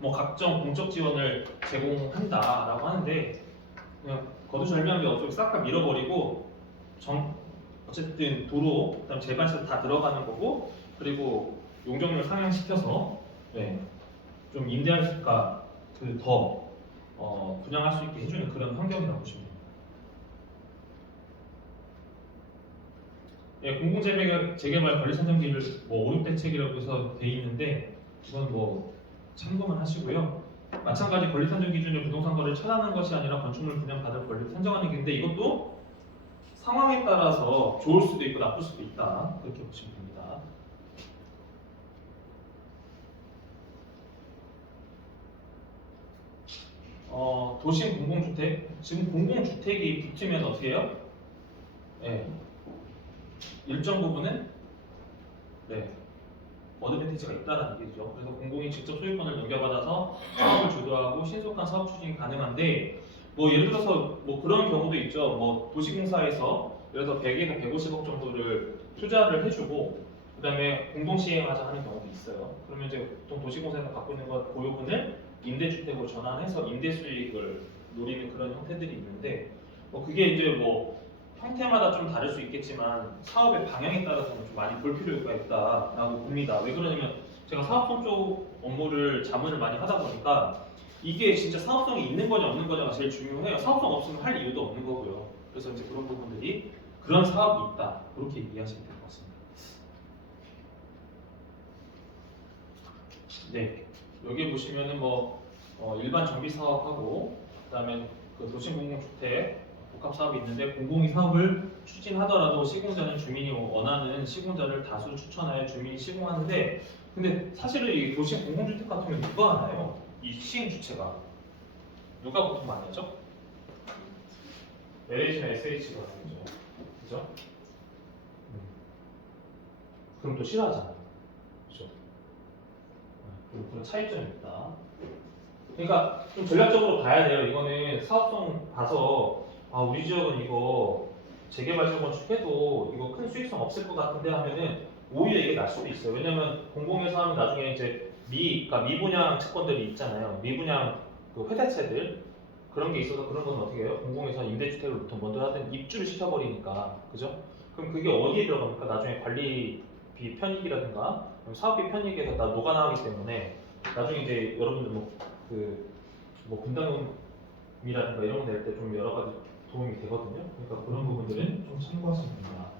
뭐 각종 공적 지원을 제공한다라고 하는데 그냥 거두절미하게 어차피 싹 다 밀어버리고 어쨌든 도로 그다음 재반시설 다 들어가는 거고 그리고 용적률 상향시켜서 네, 좀 임대할까 더 분양할 수 있게 해주는 그런 환경이라고 보시면 됩니다. 예, 공공재개발 권리산정기를 뭐 5, 6대책이라고 해서 돼 있는데 이건 뭐 참고만 하시고요. 마찬가지 권리산정 기준의 부동산 거래를 차단하는 것이 아니라 건축물 분양 받을 권리를 산정하는 건데 이것도 상황에 따라서 좋을 수도 있고 나쁠 수도 있다 그렇게 보시면 됩니다. 도심 공공주택 지금 공공주택이 붙으면 어떻게 해요? 네. 일정 부분은 네. 어드밴티지가 있다는 얘기죠. 그래서 공공이 직접 소유권을 넘겨받아서 사업을 주도하고 신속한 사업 추진이 가능한데 뭐 예를 들어서 뭐 그런 경우도 있죠. 뭐 도시공사에서 예를 들어서 100에서 150억 정도를 투자를 해주고 그다음에 공동 시행하자 하는 경우도 있어요. 그러면 이제 보통 도시공사에서 갖고 있는 것 보유분을 임대주택으로 전환해서 임대 수익을 노리는 그런 형태들이 있는데 뭐 그게 이제 뭐 형태마다 좀 다를 수 있겠지만 사업의 방향에 따라서는 좀 많이 볼 필요가 있다라고 봅니다. 왜 그러냐면 제가 사업성 쪽 업무를 자문을 많이 하다 보니까 이게 진짜 사업성이 있는 거냐 없는 거냐가 제일 중요해요. 사업성 없으면 할 이유도 없는 거고요. 그래서 이제 그런 부분들이 그런 사업이 있다 그렇게 이해하시면 될 것 같습니다. 네, 여기 보시면은 뭐 일반 정비 사업하고 그다음에 그 도시공공주택 복합 사업이 있는데 공공이 사업을 추진하더라도 시공자는 주민이 원하는 시공자를 다수 추천하여 주민이 시공하는데 근데 사실은 이 도시 공공주택 같은 경우 누가 하나요? 이 시행 주체가 누가 보통 많이 하죠? LH나 SH가 하는 거죠. 그죠? 그럼 또 싫어하잖아요. 그죠? 그런 차이점이 있다. 그러니까 좀 전략적으로 봐야 돼요. 이거는 사업성 봐서 아 우리 지역은 이거 재개발 건축해도 이거 큰 수익성 없을 것 같은데 하면은 오히려 이게 날 수도 있어요. 왜냐면 공공에서 하면 나중에 이제 그러니까 미분양 채권들이 있잖아요. 미분양 그 회사채들 그런 게 있어서 그런 건 어떻게 해요? 공공에서 임대주택을 보통 먼저 하든 입주를 시켜버리니까 그죠? 그럼 그게 어디에 들어갑니까? 나중에 관리비 편익이라든가 사업비 편익에서 다 녹아나가기 때문에 나중에 이제 여러분들 뭐 분담금이라든가 이런 거 낼 때 좀 여러 가지 도움이 되거든요. 그러니까 그런 부분들은 좀 참고하시면 됩니다.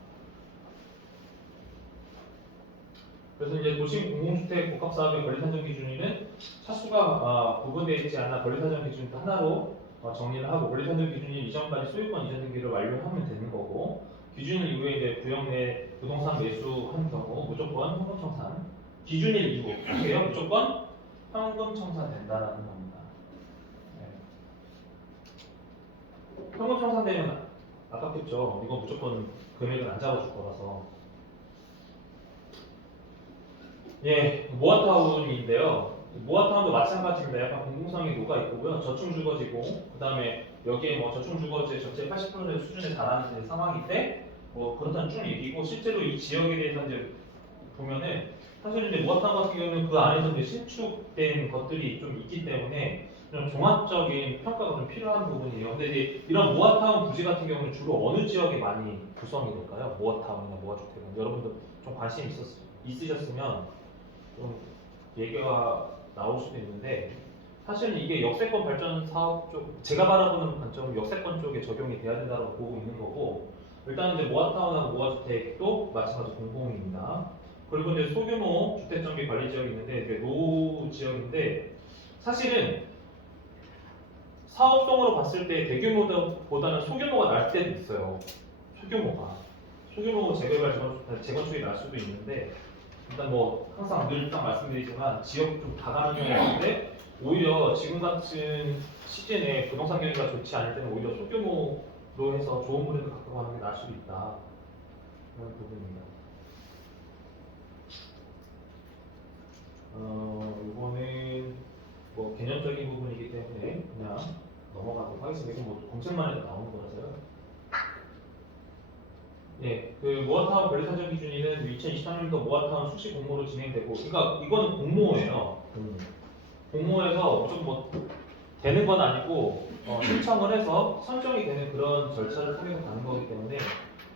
그래서 이제 도심 공공주택 복합사업의 권리산정 기준위는 차수가 구분되어 있지 않아 권리산정 기준 하나로 정리를 하고 권리산정 기준이 이전까지 소유권 이전 등기를 완료하면 되는 거고 기준일 이후에 이제 구역 내 부동산 매수한 경우 무조건 현금 청산 기준일 이후 어떻게요? 무조건 현금 청산된다라는 겁니다. 네. 현금 청산되면 아깝겠죠. 이거 무조건 금액을 안 잡아줄 거라서. 예, 모아타운인데요. 모아타운도 마찬가지입니다. 약간 공공성이 녹아 있고요. 저층주거지고, 그 다음에 여기에 뭐 저층주거지 전체 80% 수준에 달하는 상황인데, 뭐 그렇다는 쭉 얘기고, 실제로 이 지역에 대해서 이제 보면은, 사실 이제 모아타운 같은 경우는 그 안에서 이제 신축된 것들이 좀 있기 때문에, 좀 종합적인 평가가 좀 필요한 부분이에요. 근데 이제 이런 모아타운 부지 같은 경우는 주로 어느 지역에 많이 구성이 될까요? 모아타운이나 모아주택은. 여러분들 좀 관심 있으셨으면, 좀 얘기가 나올 수도 있는데 사실은 이게 역세권 발전 사업 쪽 제가 바라보는 관점은 역세권 쪽에 적용이 돼야 된다고 보고 있는 거고 일단 이제 모아타운하고 모아주택도 마찬가지 공공입니다. 그리고 이제 소규모 주택정비 관리 지역이 있는데 이게 노 지역인데 사실은 사업성으로 봤을 때 대규모보다는 소규모가 날 때도 있어요. 소규모 재건축이 날 수도 있는데 일단 뭐 항상 늘 딱 말씀드리지만 지역 좀 다가는 경우가 있는데 오히려 지금 같은 시즌에 부동산 경기가 좋지 않을 때는 오히려 소규모로 해서 좋은 브랜드 갖고 가는 게 나을 수도 있다 그런 부분입니다. 이거는 뭐 개념적인 부분이기 때문에 그냥 넘어가도록 하겠습니다. 이건 뭐 검색만 해도 나오는 거라서요. 예, 그 모아타운 권리사정 기준위는 2023년도 모아타운 수시 공모로 진행되고, 그러니까 이거는 공모예요. 공모에서 무조건 뭐 되는 건 아니고 신청을 해서 선정이 되는 그런 절차를 통해서 가는 거기 때문에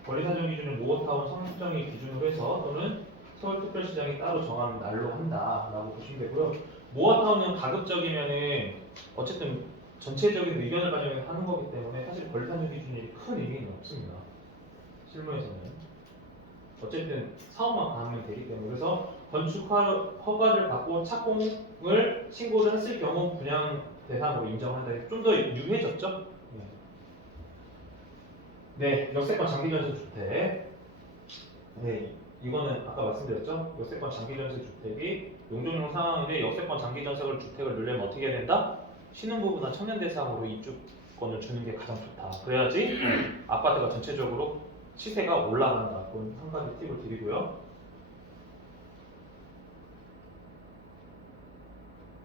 권리사정 기준은 모아타운 선정이 기준으로 해서 또는 서울특별시장이 따로 정한 날로 한다라고 보시면 되고요. 모아타운은 가급적이면은 어쨌든 전체적인 의견을 반영하는 거기 때문에 사실 권리사정 기준이 큰 의미는 없습니다. 실무에서는 어쨌든 사업만 가면 되기 때문에 그래서 건축 허가를 받고 착공을 신고를 했을 경우 분양 대상으로 인정한다. 좀 더 유해졌죠? 네, 역세권 장기전세 주택. 네, 이거는 아까 말씀드렸죠? 역세권 장기전세 주택이 용적용 상황인데 역세권 장기전세 주택을 누려면 어떻게 해야 된다? 신혼부부나 청년 대상으로 입주권을 주는 게 가장 좋다. 그래야지 아파트가 전체적으로 시세가 올라간다. 그런 한 가지 팁을 드리고요.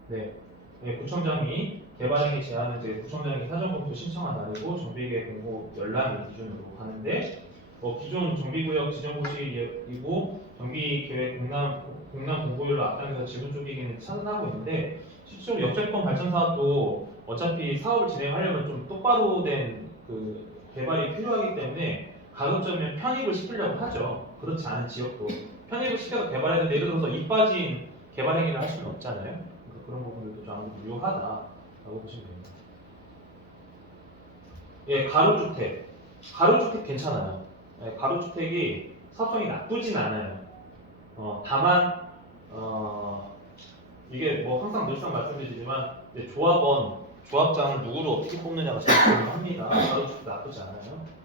네, 네, 구청장이 개발행위 제한은 이제 구청장이 사전검토 신청한 날이고 정비계획 공고 열람일 기준으로 가는데 기존 정비구역 지정고시이고 정비계획 공람 공고율을 앞당겨서 지분 쪼개기는 차단하고 있는데 실제로 역세권 발전 사업도 어차피 사업을 진행하려면 좀 똑바로 된 그 개발이 필요하기 때문에 가급적이면 편입을 시키려고 하죠. 그렇지 않은 지역도 편입을 시켜서 개발해야 되는데 예를 들어서 이 빠진 개발 행위를 할 수는 없잖아요. 그래서 그런 부분들도 좀 아무래도 유효하다라고 보시면 됩니다. 예, 가로주택 괜찮아요. 예, 가로주택이 사업성이 나쁘진 않아요. 다만 이게 뭐 항상 늘상 말씀드리지만 이제 조합장을 누구를 어떻게 뽑느냐가 제일 중요합니다. 가로주택 나쁘지 않아요.